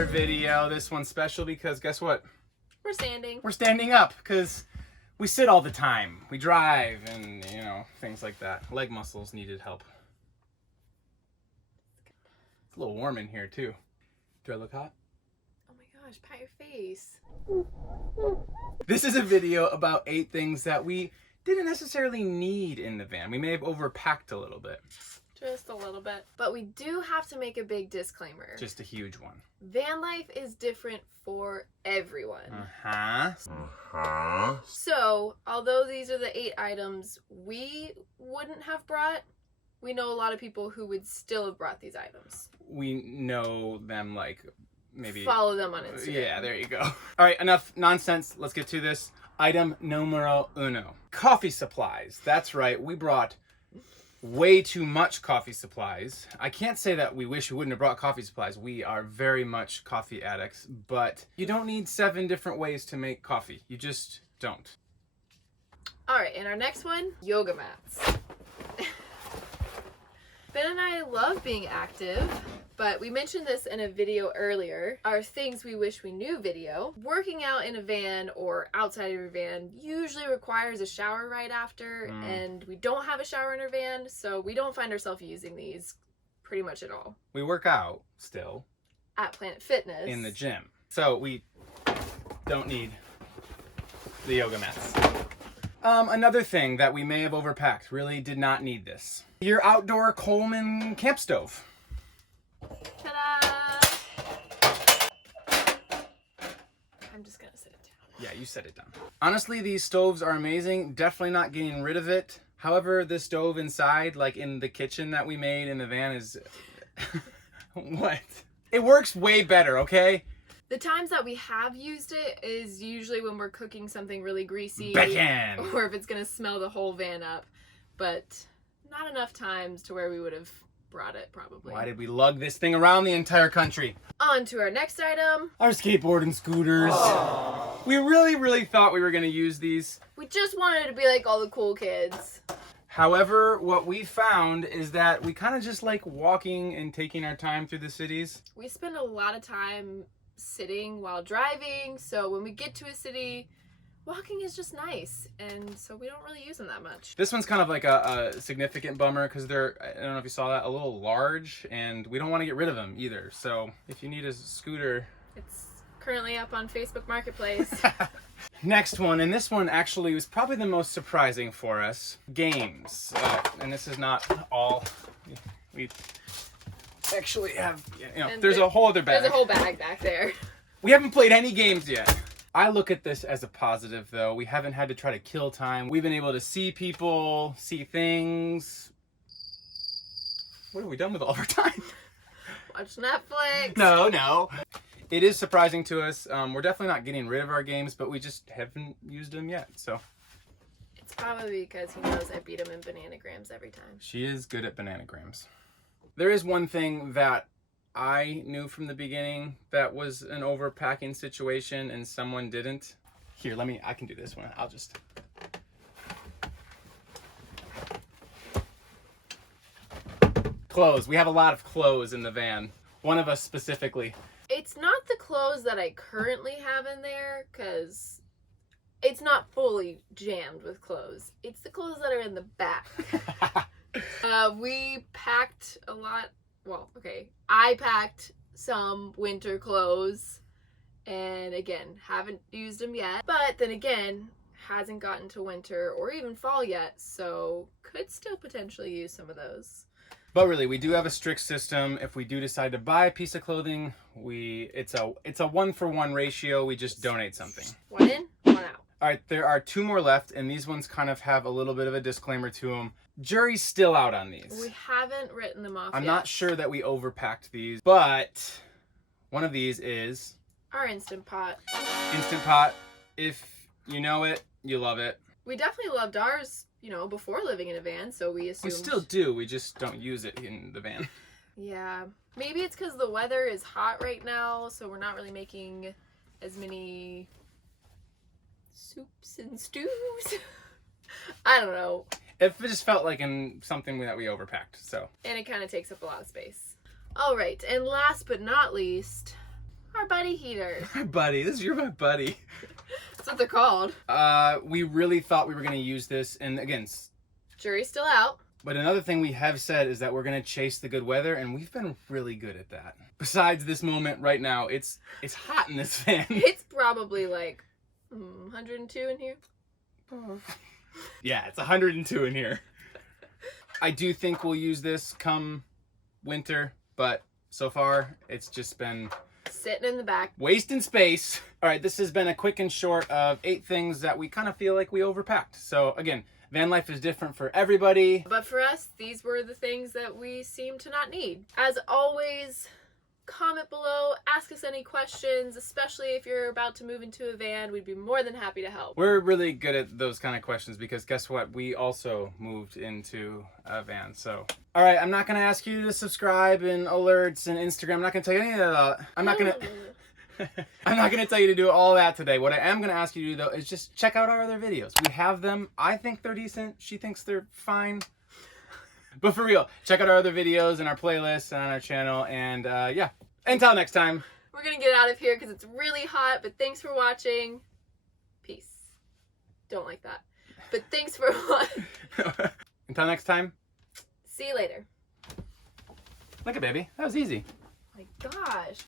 another video. This one's special because guess what? We're standing. We're standing up because we sit all the time. We drive and, you know, things like that. Leg muscles needed help. It's a little warm in here too. Do I look hot? Oh my gosh, pat your face. This is a video about 8 things that we didn't necessarily need in the van. We may have overpacked a little bit. Just a little bit. But we do have to make a big disclaimer. Just a huge one. Van life is different for everyone. Uh-huh. So, although these are the 8 items we wouldn't have brought, we know a lot of people who would still have brought these items. We know them, like, maybe... Follow them on Instagram. Yeah, there you go. All right, enough nonsense. Let's get to this. Item numero uno. Coffee supplies. That's right, we brought way too much coffee supplies. I can't say that we wish we wouldn't have brought coffee supplies. We are very much coffee addicts, but you don't need 7 different ways to make coffee. You just don't. All right, and our next one, yoga mats. Ben and I love being active, but we mentioned this in a video earlier, our things we wish we knew video. Working out in a van or outside of your van usually requires a shower right after, and we don't have a shower in our van, so we don't find ourselves using these pretty much at all. We work out still. At Planet Fitness. In the gym. So we don't need the yoga mats. Another thing that we may have overpacked, really did not need this. Your outdoor Coleman camp stove. Ta-da! I'm just gonna set it down. Yeah, you set it down. Honestly, these stoves are amazing. Definitely not getting rid of it. However, the stove inside, like in the kitchen that we made in the van is... What? It works way better, okay? The times that we have used it is usually when we're cooking something really greasy. Bacon! Or if it's gonna smell the whole van up. But not enough times to where we would have brought it, probably. Why did we lug this thing around the entire country? On to our next item. Our skateboard and scooters. Aww. We really thought we were gonna use these. We just wanted to be like all the cool kids. However, what we found is that we kind of just like walking and taking our time through the cities. We spend a lot of time sitting while driving, so when we get to a city, walking is just nice, and so we don't really use them that much. This one's kind of like a significant bummer because they're, I don't know if you saw that, a little large, and we don't want to get rid of them either. So if you need a scooter... It's currently up on Facebook Marketplace. Next one, and this one actually was probably the most surprising for us. Games. And this is not all... We actually have, you know, and there's a whole other bag. There's a whole bag back there. We haven't played any games yet. I look at this as a positive, though. We haven't had to try to kill time. We've been able to see people, see things. What have we done with all of our time? Watch Netflix. No. It is surprising to us. We're definitely not getting rid of our games, but we just haven't used them yet, so. It's probably because he knows I beat him in bananagrams every time. She is good at bananagrams. There is one thing that I knew from the beginning that was an overpacking situation and someone didn't. Here, I can do this one. I'll just... Clothes. We have a lot of clothes in the van. One of us specifically. It's not the clothes that I currently have in there, because it's not fully jammed with clothes. It's the clothes that are in the back. We packed a lot. Well, okay. I packed some winter clothes, and again, haven't used them yet. But then again, hasn't gotten to winter or even fall yet, so could still potentially use some of those. But really, we do have a strict system. If we do decide to buy a piece of clothing, it's a 1-for-1 ratio. We just donate something. 1 in, 1 out. All right, there are 2 more left, and these ones kind of have a little bit of a disclaimer to them. Jury's still out on these. We haven't written them off I'm yet. not sure that we overpacked these, but one of these is... our Instant Pot. Instant Pot. If you know it, you love it. We definitely loved ours, you know, before living in a van, so we assumed... We still do, we just don't use it in the van. Yeah. Maybe it's because the weather is hot right now, so we're not really making as many soups and stews. I don't know. It just felt like something that we overpacked, so. And it kind of takes up a lot of space. All right, and last but not least, Our buddy heaters. My buddy, you're my buddy. That's what they're called. We really thought we were going to use this, and again, Jury's still out. but another thing we have said is that we're going to chase the good weather, and we've been really good at that. Besides this moment right now, it's hot in this van. It's probably like 102 in here. Yeah, it's 102 in here. I do think we'll use this come winter, but so far it's just been Sitting in the back. wasting space. All right, this has been a quick and short of 8 things that we kind of feel like we overpacked. So again, van life is different for everybody. But for us, these were the things that we seem to not need. As always, comment below, ask us any questions, especially if you're about to move into a van. We'd be more than happy to help. We're really good at those kind of questions because guess what? We also moved into a van. So, all right, I'm not going to ask you to subscribe and alerts and Instagram. I'm not going to tell you any of that. I'm not going to tell you to do all that today. What I am going to ask you to do though is just check out our other videos. We have them. I think they're decent. She thinks they're fine. But for real, check out our other videos and our playlists and on our channel. And yeah, until next time. We're going to get out of here because it's really hot, but thanks for watching. Peace. Don't like that. But thanks for watching. Until next time. See you later. Look at baby. That was easy. My gosh.